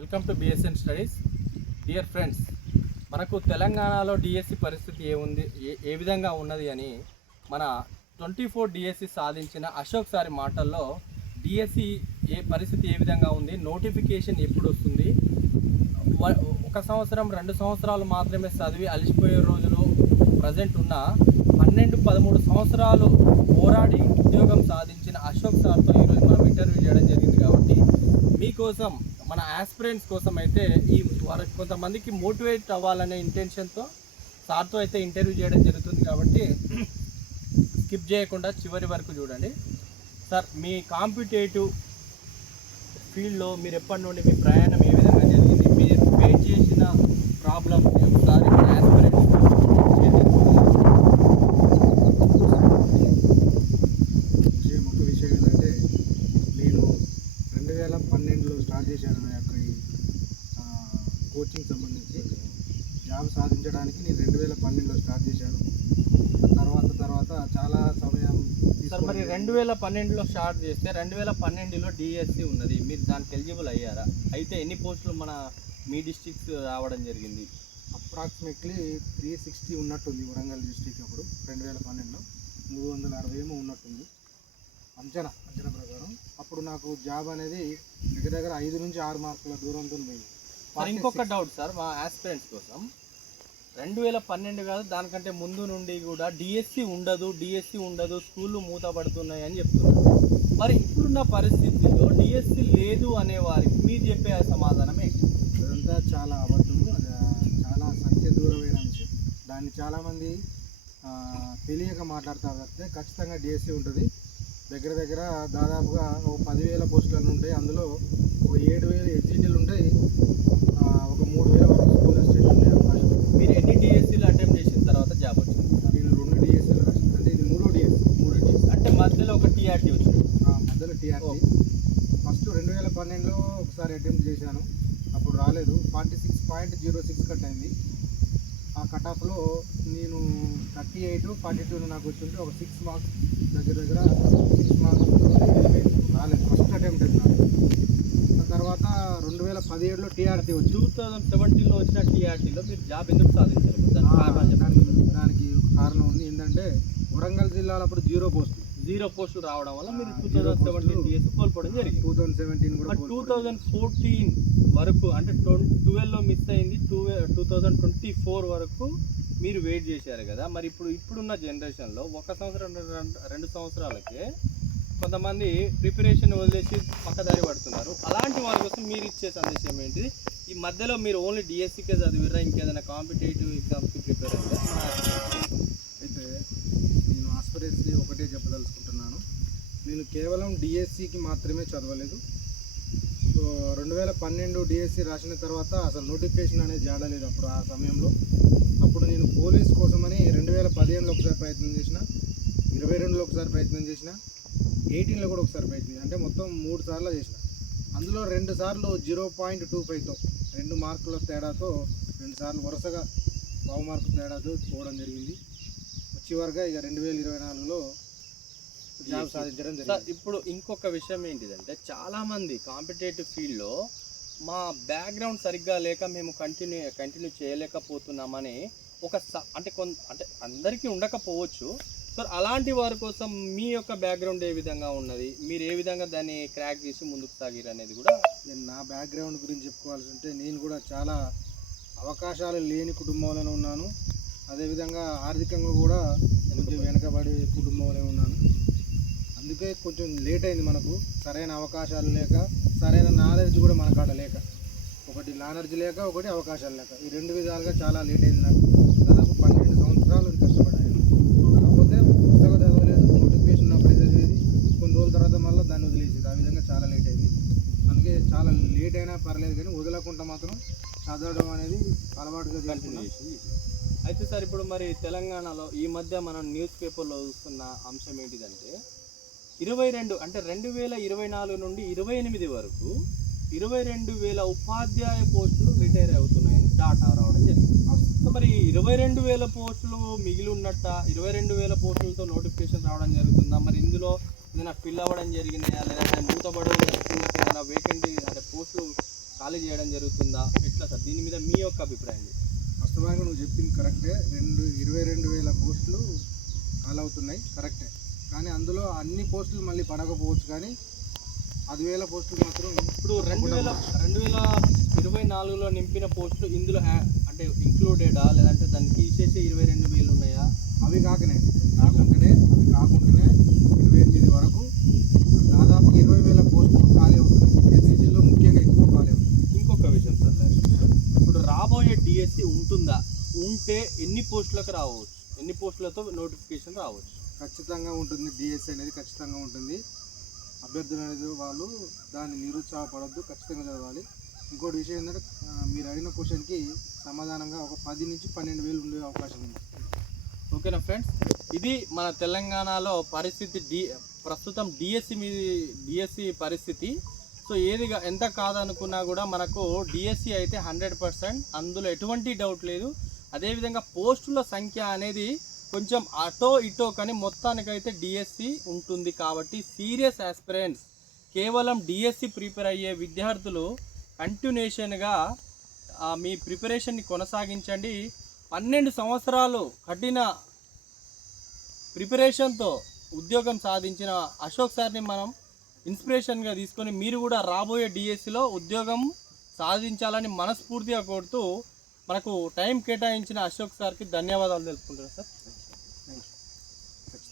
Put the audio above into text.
Welcome to BSN studies. Dear friends, మనకు తెలంగాణలో DSC పరిస్థితి ఏ విధంగా ఉన్నది అని మన 24 డిఎస్సి సాధించిన అశోక్ సారి మాటల్లో డిఎస్సి పరిస్థితి ఏ విధంగా ఉంది, నోటిఫికేషన్ ఎప్పుడు వస్తుంది, 1 సంవత్సరం 2 సంవత్సరాలు మాత్రమే చదివి అలసిపోయే రోజులు ప్రజెంట్ ఉన్న 12-13 సంవత్సరాలు పోరాడి ఉద్యోగం సాధించిన అశోక్ సార్తో ఈరోజు మనం ఇంటర్వ్యూ చేయడం జరిగింది. కాబట్టి మీకోసం మన ఆస్పిరెంట్స్ కోసం అయితే ఈ వారికి కొంతమందికి మోటివేట్ అవ్వాలనే ఇంటెన్షన్తో సార్తో అయితే ఇంటర్వ్యూ చేయడం జరుగుతుంది. కాబట్టి స్కిప్ చేయకుండా చివరి వరకు చూడండి. సార్, మీ కాంపిటేటివ్ ఫీల్డ్లో మీరు ఎప్పటి నుండి మీ ప్రయాణం ఏ విధంగా జరిగింది, మీరు ఫేస్ చేసిన ప్రాబ్లమ్ ఒకసారి మన ఆస్పిరెంట్స్ ఒక విషయం ఏంటంటే, నేను 2012లో స్టార్ట్ చేశాను నా యొక్క ఈ కోచింగ్ సంబంధించి జాబ్ సాధించడానికి. నేను 2012లో స్టార్ట్ చేశాను. తర్వాత చాలా సమయం. సార్, మరి 2012లో స్టార్ట్ చేస్తే 2012లో డిఎస్సి ఉన్నది, మీరు దానికి ఎలిజిబుల్ అయ్యారా? అయితే ఎన్ని పోస్టులు మీ డిస్ట్రిక్ట్ రావడం జరిగింది? అప్రాక్సిమేట్లీ 360 ఉన్నట్టుంది వరంగల్ డిస్ట్రిక్ట్. అప్పుడు 2012లో 360 ఏమో ఉన్నట్టుంది అంచనా ప్రకారం. అప్పుడు నాకు జాబ్ అనేది దగ్గర 5 నుంచి 6 మార్కుల దూరంతో పోయింది. ఇంకొక డౌట్ సార్, మా ఆస్పిరెంట్స్ కోసం, 2012 కాదు దానికంటే ముందు నుండి కూడా డిఎస్సి ఉండదు, స్కూళ్ళు మూతపడుతున్నాయి అని చెప్తున్నారు. మరి ఇప్పుడున్న పరిస్థితుల్లో డిఎస్సి లేదు అనే వారికి మీరు చెప్పే సమాధానం ఏంటి? అదంతా చాలా అబద్ధము, అది చాలా సత్యదూరమైన విషయం. దాన్ని చాలామంది తెలియక మాట్లాడతారు తప్పితే ఖచ్చితంగా డిఎస్సి ఉంటుంది. దగ్గర దాదాపుగా 10,000 పోస్టులు ఉంటాయి. అందులో 7,000 ఎగ్జిటీలు ఉంటాయి, 3,000 వరకు స్కూల్ అసిస్టెంట్ ఉండే అవకాశం. మీరు ఎన్ని డిఎస్సీలు అటెంప్ట్ చేసిన తర్వాత జాబ్ వచ్చింది? నేను 2 డిఎస్సీలు రాసిన, అంటే ఇది 3వ డిఎస్సీ. అంటే మధ్యలో ఒక టీఆర్టీ వచ్చింది. మధ్యలో టీఆర్టీ ఫస్ట్ 2012లో ఒకసారి అటెంప్ట్ చేశాను, అప్పుడు రాలేదు. 46.06 కట్ అయింది. ఆ కట్ ఆఫ్లో నేను 38, 42 నాకు వచ్చింటే ఒక 6 మార్క్స్ దగ్గర 6 మార్క్స్ రాలేదు. ఫస్ట్ అటెంప్ట్ అది నాకు. ఆ తర్వాత 2017లో టీఆర్టీ వచ్చి 2017లో వచ్చిన టీఆర్టీలో మీరు జాబ్ ఎందుకు సాధించారు? దానికి కారణం ఉంది. ఏంటంటే వరంగల్ జిల్లాలో అప్పుడు 0 పోస్టులు రావడం వల్ల మీరు 2017 డిఎస్సి కోల్పోవడం జరిగింది. 2017 కూడా 2014 వరకు, అంటే 12లో మిస్ అయింది, 2024 వరకు మీరు వెయిట్ చేశారు కదా. మరి ఇప్పుడున్న జనరేషన్లో 1 సంవత్సరం 2 సంవత్సరాలకే కొంతమంది ప్రిపరేషన్ వదిలేసి పక్కదారి పడుతున్నారు. అలాంటి వారి కోసం మీరు ఇచ్చే సందేశం ఏంటిది? ఈ మధ్యలో మీరు ఓన్లీ డిఎస్సికే చదివిరా, ఇంకేదైనా కాంపిటేటివ్ ఎగ్జామ్స్కి ప్రిపేర్ అయ్యారా? అయితే నేను ఆస్పిరెన్స్కి ఒకటే చెప్పదలుచుకుంటున్నాను, నేను కేవలం డిఎస్సికి మాత్రమే చదవలేదు. 2012 డిఎస్సి రాసిన తర్వాత అసలు నోటిఫికేషన్ అనేది జాడలేదు. అప్పుడు ఆ సమయంలో నేను పోలీస్ కోసమని 2015లో ఒకసారి ప్రయత్నం చేసిన, 22లో ఒకసారి ప్రయత్నం చేసిన, 18లో కూడా ఒకసారి ప్రయత్నం చేసిన. అంటే మొత్తం 3 సార్లు చేసిన. అందులో 2 సార్లు 0.25తో 2 మార్కుల తేడాతో 2 సార్లు వరుసగా 1/2 మార్కు తేడాతో పోవడం జరిగింది. చివరిగా ఇక 2024లో జాబ్ సాధించడం జరిగింది. ఇప్పుడు ఇంకొక విషయం ఏంటిదంటే, చాలామంది కాంపిటేటివ్ ఫీల్డ్లో మా బ్యాక్గ్రౌండ్ సరిగ్గా లేక మేము కంటిన్యూ చేయలేకపోతున్నామని అంటే అందరికీ ఉండకపోవచ్చు. సో అలాంటి వారి కోసం మీ యొక్క బ్యాక్గ్రౌండ్ ఏ విధంగా ఉన్నది, మీరు ఏ విధంగా దాన్ని క్రాక్ చేసి ముందుకు సాగిరు అనేది కూడా. నా బ్యాక్గ్రౌండ్ గురించి చెప్పుకోవాల్సి ఉంటే, నేను కూడా చాలా అవకాశాలు లేని కుటుంబంలోనే ఉన్నాను. అదేవిధంగా ఆర్థికంగా కూడా కొంచెం వెనకబడి కుటుంబంలో ఉన్నాను. అందుకే కొంచెం లేట్ అయింది. మనకు సరైన అవకాశాలు లేక, సరైన నాలెడ్జ్ కూడా మన కాడ లేక, ఒకటి నాలెడ్జ్ లేక, ఒకటి అవకాశాలు లేక, ఈ 2 విధాలుగా చాలా లేట్ అయింది. నాకు దాదాపు 12 సంవత్సరాలు కష్టపడ్డాను. కాకపోతే పుస్తకం చదవలేదు, నోటిఫికేషన్ ఉన్నప్పుడు చదివేది, కొన్ని రోజుల తర్వాత మళ్ళీ దాన్ని వదిలేసేది. ఆ విధంగా చాలా లేట్ అయింది. అందుకే చాలా లేట్ అయినా పర్లేదు, కానీ వదలకుండా మాత్రం చదవడం అనేది అలవాటుగా కంటిన్యూషన్. అయితే సార్, ఇప్పుడు మరి తెలంగాణలో ఈ మధ్య మనం న్యూస్ పేపర్లో చూస్తున్న అంశం ఏంటిదంటే, 22 అంటే 2024 నుండి 28 వరకు 22,000 ఉపాధ్యాయ పోస్టులు రిటైర్ అవుతున్నాయని డాటా రావడం జరిగింది. సో మరి 22,000 పోస్టులు మిగిలి ఉన్నట్ట, 22,000 పోస్టులతో నోటిఫికేషన్ రావడం జరుగుతుందా? మరి ఇందులో ఏదైనా ఫిల్ అవ్వడం జరిగిందా, లేదంటే మూతబడి ఏదైనా వేకెంట్ అంటే పోస్టులు ఖాళీ చేయడం జరుగుతుందా ఎట్లా సార్? దీని మీద మీ యొక్క అభిప్రాయం ఏంటి? వాస్తవానికి నువ్వు చెప్పింది కరెక్టే. 22,000 పోస్టులు ఖాళీ అవుతున్నాయి, కరెక్టే. కానీ అందులో అన్ని పోస్టులు మళ్ళీ పడకపోవచ్చు, కానీ 10,000 పోస్టులు మాత్రం ఇప్పుడు 2024లో నింపిన పోస్టులు ఇందులో అంటే ఇంక్లూడెడా, లేదంటే దాన్ని తీసేసి 22,000 ఉన్నాయా? అవి కాకనే 28 వరకు దాదాపు 20,000 పోస్టులు ఖాళీ అవుతున్నాయి. ఎస్సీసీలో ముఖ్యంగా ఎక్కువ ఖాళీ అవుతుంది. ఇంకొక విషయం సార్, ఇప్పుడు రాబోయే డిఎస్సి ఉంటుందా? ఉంటే ఎన్ని పోస్టులకు రావచ్చు? ఎన్ని పోస్టులతో నోటిఫికేషన్ రావచ్చు? ఖచ్చితంగా ఉంటుంది. డిఎస్సి అనేది ఖచ్చితంగా ఉంటుంది. అభ్యర్థులు అనేది వాళ్ళు దాన్ని నిరుత్సాహపడద్దు, ఖచ్చితంగా చదవాలి. ఇంకోటి విషయం ఏంటంటే మీరు అడిగిన క్వశ్చన్కి సమాధానంగా ఒక 10 నుంచి 12,000 ఉండే అవకాశం ఉంది. ఓకేనా ఫ్రెండ్స్, ఇది మన తెలంగాణలో పరిస్థితి. ప్రస్తుతం డిఎస్సి పరిస్థితి. సో ఎంత కాదనుకున్నా కూడా మనకు డిఎస్సి అయితే 100%, అందులో ఎటువంటి డౌట్ లేదు. అదేవిధంగా పోస్టుల సంఖ్య అనేది కొంచెం అటో ఇటో కానీ మొత్తానికైతే డిఎస్సి ఉంటుంది. కాబట్టి సీరియస్ ఆస్పిరెంట్స్, కేవలం డిఎస్సి ప్రిపేర్ అయ్యే విద్యార్థులు కంటిన్యూషన్గా మీ ప్రిపరేషన్ని కొనసాగించండి. 12 సంవత్సరాలు కఠిన ప్రిపరేషన్తో ఉద్యోగం సాధించిన అశోక్ సార్ని మనం ఇన్స్పిరేషన్గా తీసుకొని మీరు కూడా రాబోయే డిఎస్సిలో ఉద్యోగం సాధించాలని మనస్ఫూర్తిగా కోరుతూ మనకు టైం కేటాయించిన అశోక్ సార్కి ధన్యవాదాలు తెలుపుకుంటున్నాను సార్.